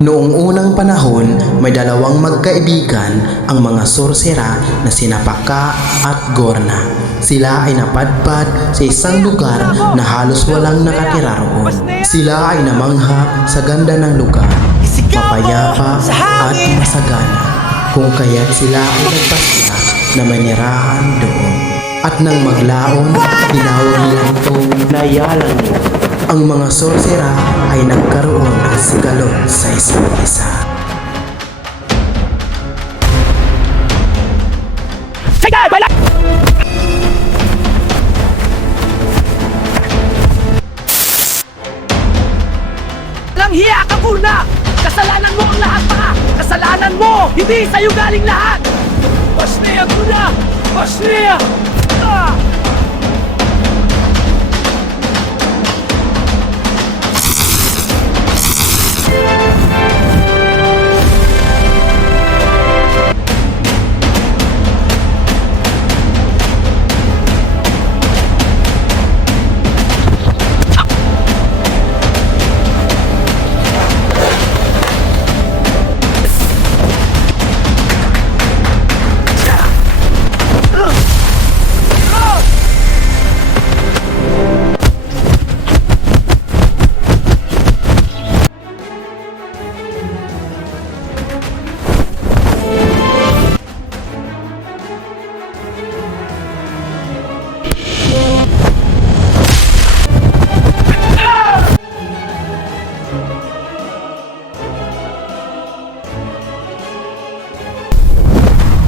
Noong unang panahon, may dalawang magkaibigan ang mga sorsera na sina Paka at Gorna. Sila ay napadpad sa isang lugar na halos walang nakatira roon. Sila ay namangha sa ganda ng lugar, mapayapa at masagana, kung kaya't sila ay nagpasya na manirahan doon. At nang maglaon, tinawag nila itong Nayalan Mo. Ang mga sorsera ay nagkaroon ng sigalot sa isa't isa. Sige, bala! Lang hiya ka muna! Kasalanan mo ang lahat, pa! Kasalanan mo! Hindi sa'yo galing lahat! Pasniya ko na! Pasniya! Ah!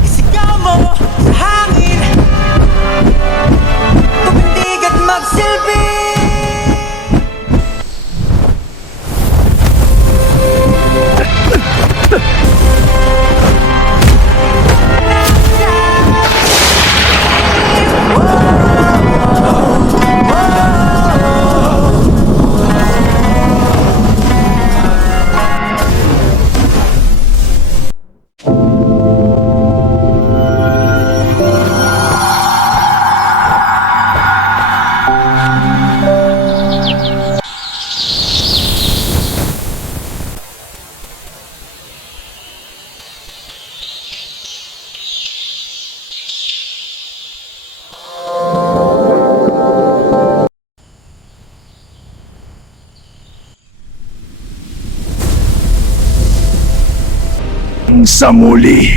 Isigaw mo sa hangin, tumindig at magsilbi. Sa muli!